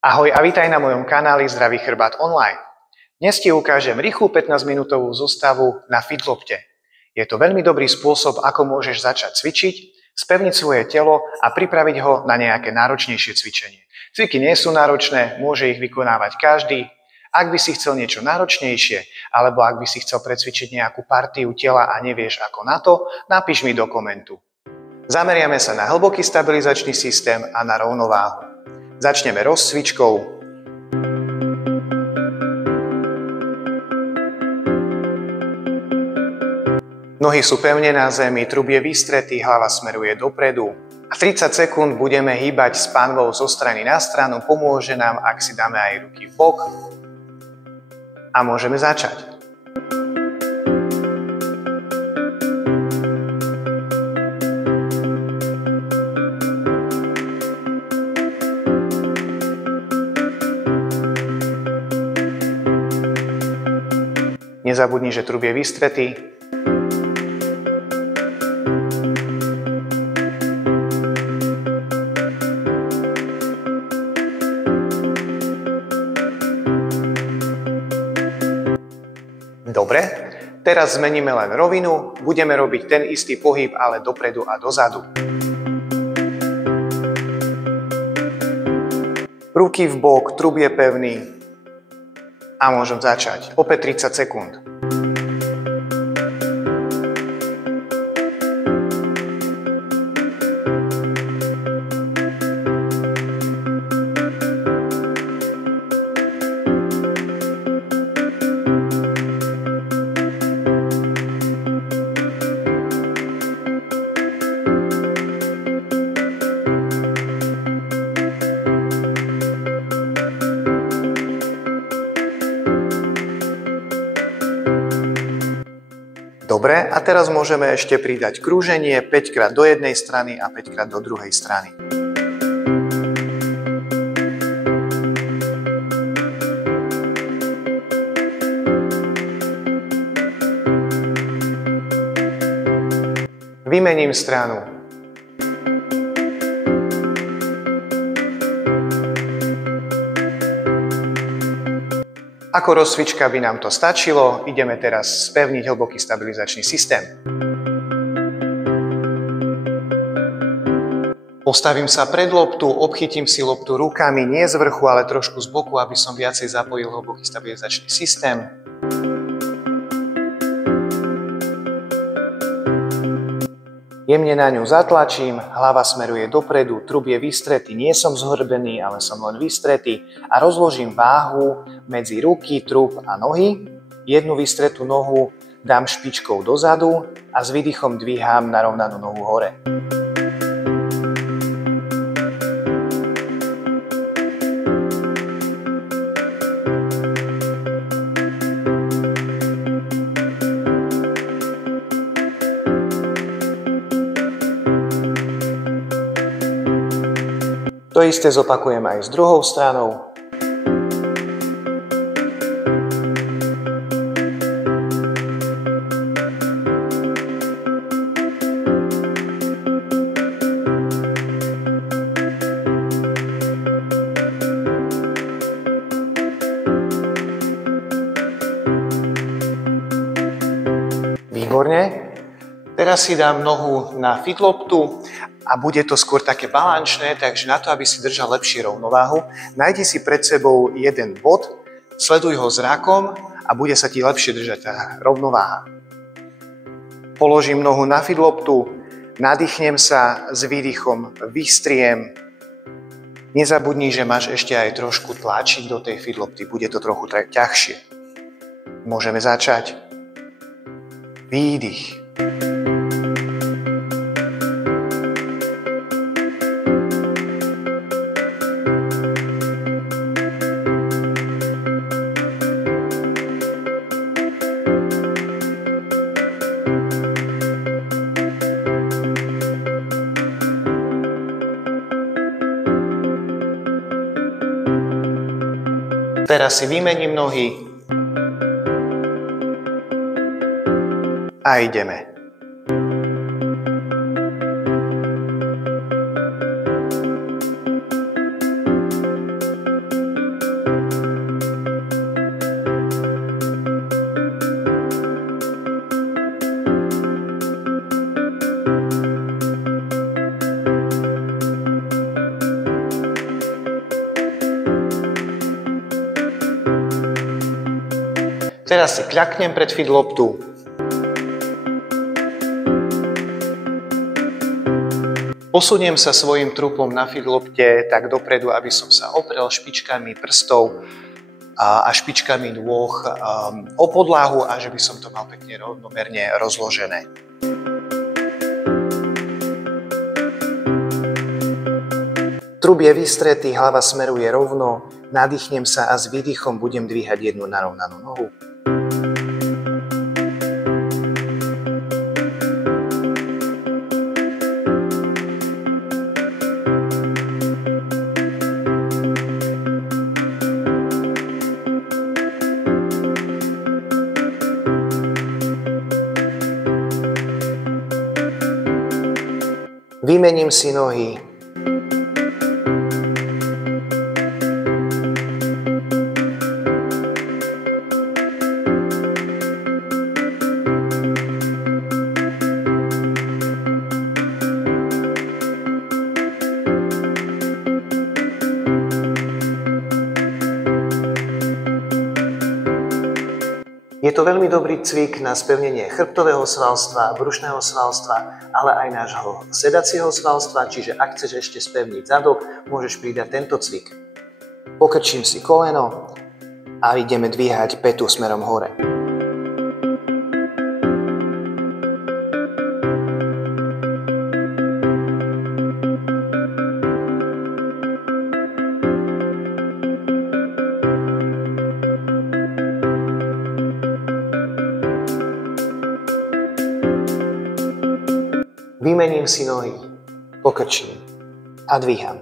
Ahoj a vítaj na mojom kanáli Zdravý chrbát online. Dnes ti ukážem rýchlu 15-minútovú zostavu na FitLopte. Je to veľmi dobrý spôsob, ako môžeš začať cvičiť, spevniť svoje telo a pripraviť ho na nejaké náročnejšie cvičenie. Cviky nie sú náročné, môže ich vykonávať každý. Ak by si chcel niečo náročnejšie, alebo ak by si chcel precvičiť nejakú partiu tela a nevieš ako na to, napíš mi do komentu. Zameriame sa na hlboký stabilizačný systém a na rovnováhu. Začneme rozcvičkou. Nohy sú pevne na zemi, trub je vystretý, hlava smeruje dopredu. A 30 sekúnd budeme hýbať s pánvou zo strany na stranu, pomôže nám, ak si dáme aj ruky v bok. A môžeme začať. Nezabudni, že trub je vystretý. Dobre, teraz zmeníme len rovinu, budeme robiť ten istý pohyb, ale dopredu a dozadu. Ruky v bok, trub je pevný. A môžem začať. Opäť 30 sekúnd. Dobre, a teraz môžeme ešte pridať krúženie 5 krát do jednej strany a 5 krát do druhej strany. Vymením stranu. Ako rozcvička by nám to stačilo, ideme teraz spevniť hlboký stabilizačný systém. Postavím sa pred loptu, obchytím si loptu rukami, nie z vrchu, ale trošku z boku, aby som viacej zapojil hlboký stabilizačný systém. Jemne na ňu zatlačím, hlava smeruje dopredu, trub je vystretý, nie som zhrbený, ale som len vystretý a rozložím váhu medzi ruky, trub a nohy. Jednu vystretú nohu dám špičkou dozadu a s výdychom dvíham narovnanú nohu hore. To isté zopakujem aj s druhou stranou. Výborne. Teraz si dám nohu na FitLoptu a bude to skôr také balančné, takže na to, aby si držal lepšie rovnováhu, nájdi si pred sebou jeden bod, sleduj ho zrakom a bude sa ti lepšie držať tá rovnováha. Položím nohu na FitLoptu, nadýchnem sa, s výdychom vystriem. Nezabudni, že máš ešte aj trošku tlačiť do tej FitLopty, bude to trochu ťažšie. Môžeme začať. Výdych. Teraz si vymením nohy a ideme. Teraz si kľaknem pred feedloptu. Posuniem sa svojim trupom na feedlopte tak dopredu, aby som sa oprel špičkami prstov a špičkami nôh o podlahu a že by som to mal pekne rovnomerne rozložené. Trup je vystretý, hlava smeruje rovno, nadýchnem sa a s výdychom budem dvíhať jednu narovnanú nohu. Vymením si nohy. Je to veľmi dobrý cvik na spevnenie chrbtového svalstva, brušného svalstva, ale aj nášho sedacieho svalstva, čiže ak chceš ešte spevniť zadok, môžeš pridať tento cvik. Pokrčím si koleno a ideme dvíhať pätu smerom hore. Vymením si nohy, pokrčím a dvíham.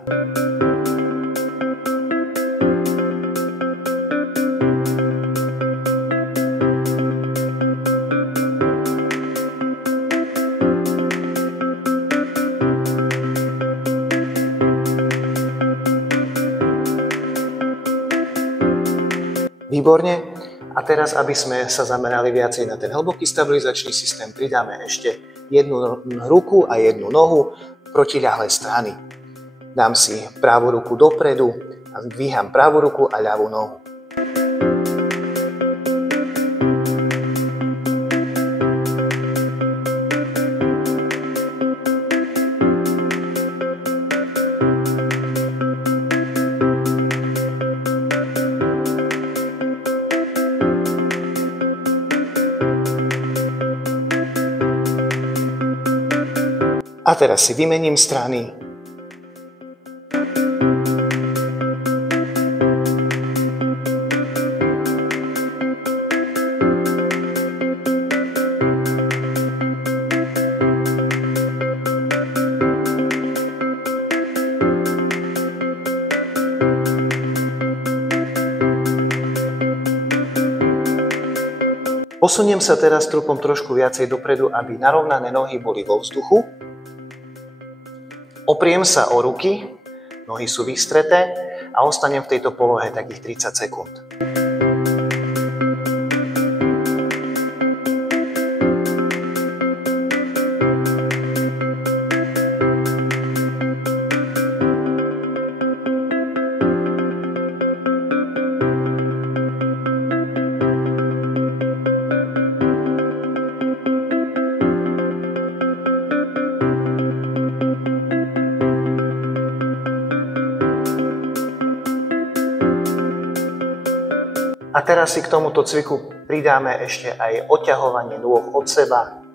Výborne. A teraz, aby sme sa zamerali viacej na ten hlboký stabilizačný systém, pridáme ešte jednu ruku a jednu nohu protiľahlej strany. Dám si pravú ruku dopredu a dvíham pravú ruku a ľavú nohu. A teraz si vymením strany. Posuniem sa teraz trupom trošku viacej dopredu, aby narovnané nohy boli vo vzduchu. Opriem sa o ruky, nohy sú vystreté a ostanem v tejto polohe takých 30 sekúnd. A teraz si k tomuto cviku pridáme ešte aj odťahovanie nôh od seba.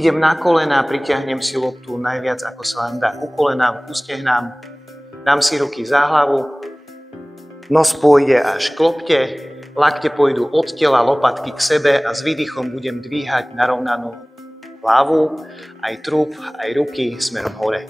Idem na kolená, pritiahnem si loptu najviac ako sa len dá ku kolenám, ku stehnám. Dám si ruky za hlavu, nos pôjde až k lopte, lakte pôjdu od tela, lopatky k sebe a s výdychom budem dvíhať narovnanú hlavu, aj trup, aj ruky smerom hore.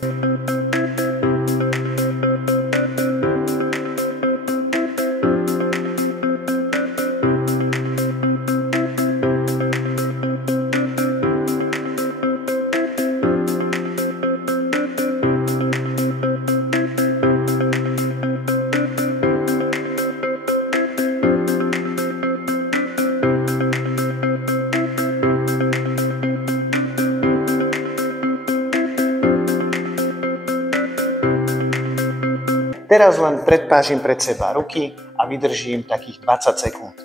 Teraz len predpážim pred seba ruky a vydržím takých 20 sekúnd.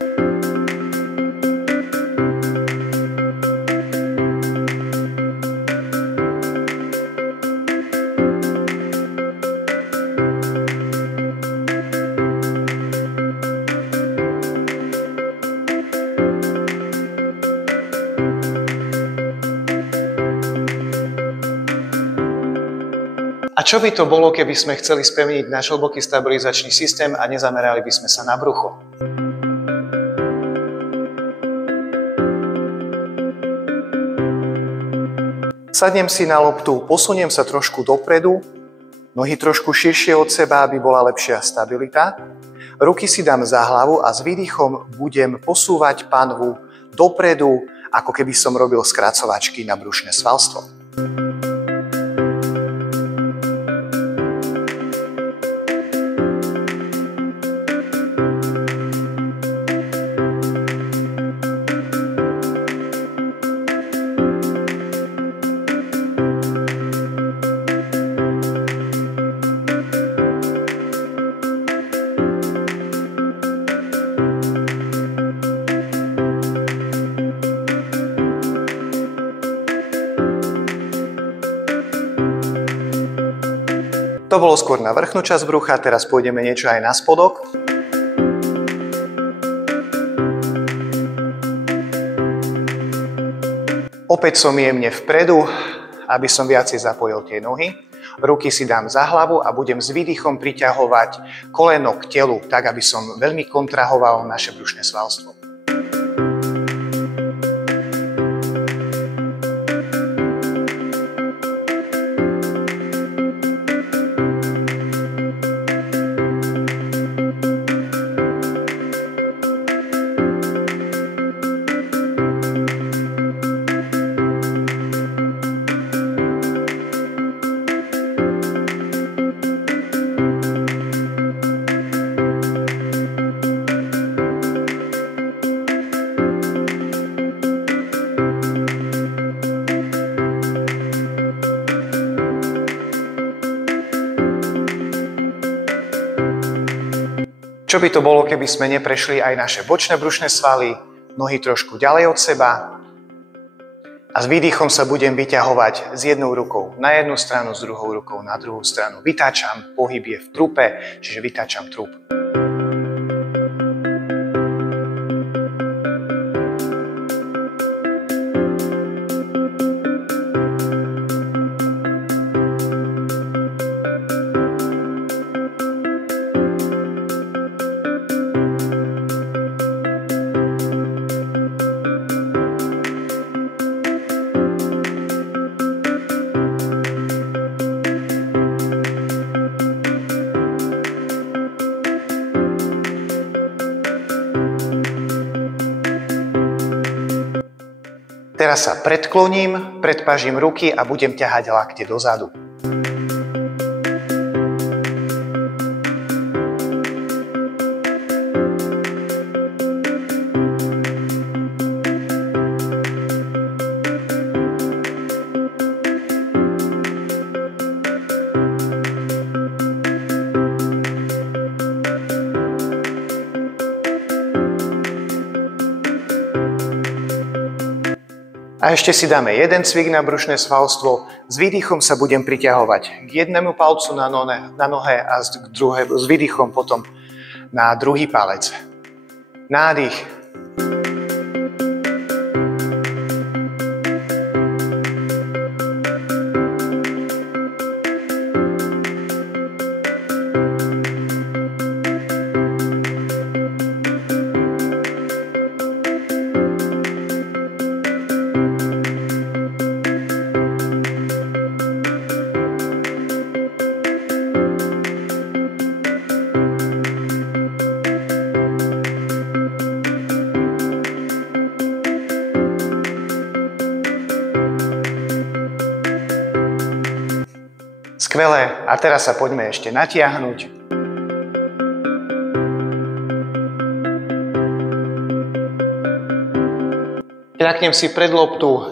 A čo by to bolo, keby sme chceli spevniť náš hlboký stabilizačný systém a nezamerali by sme sa na brucho? Sadnem si na loptu, posuniem sa trošku dopredu, nohy trošku širšie od seba, aby bola lepšia stabilita. Ruky si dám za hlavu a s výdychom budem posúvať panvu dopredu, ako keby som robil skracovačky na brušné svalstvo. To bolo skôr na vrchnú časť brucha, teraz pôjdeme niečo aj na spodok. Opäť som jemne vpredu, aby som viacej zapojil tie nohy. Ruky si dám za hlavu a budem s výdychom priťahovať koleno k telu, tak aby som veľmi kontrahoval naše brušné svalstvo. Čo by to bolo, keby sme neprešli aj naše bočné brušné svaly, nohy trošku ďalej od seba a s výdychom sa budem vyťahovať s jednou rukou na jednu stranu, s druhou rukou na druhú stranu. Vytáčam, pohyb je v trupe, čiže vytáčam trup. Teraz sa predkloním, predpažím ruky a budem ťahať lakte dozadu. A ešte si dáme jeden cvik na brušné svalstvo. S výdychom sa budem priťahovať k jednému palcu na nohe a s výdychom potom na druhý palec. Nádych. Skvelé. A teraz sa poďme ešte natiahnuť. Kľaknem si pred loptu.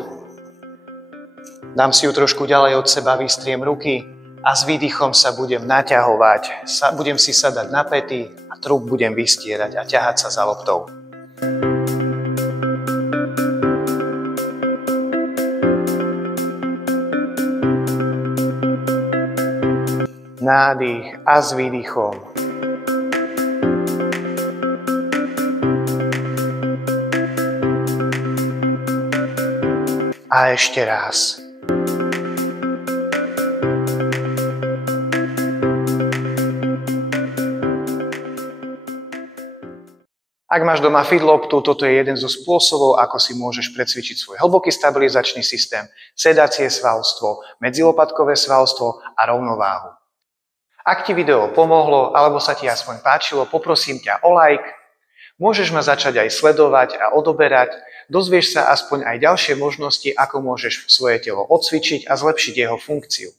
Dám si ju trošku ďalej od seba, vystriem ruky. a s výdychom sa budem naťahovať, budem si sadať na päty a trup budem vystierať a ťahať sa za loptou. Nádych a s výdychom. A ešte raz. Ak máš doma feedloptu, toto je jeden zo spôsobov, ako si môžeš precvičiť svoj hlboký stabilizačný systém, sedacie svalstvo, medzilopatkové svalstvo a rovnováhu. Ak ti video pomohlo, alebo sa ti aspoň páčilo, poprosím ťa o like. Môžeš ma začať aj sledovať a odoberať, dozvieš sa aspoň aj ďalšie možnosti, ako môžeš svoje telo odcvičiť a zlepšiť jeho funkciu.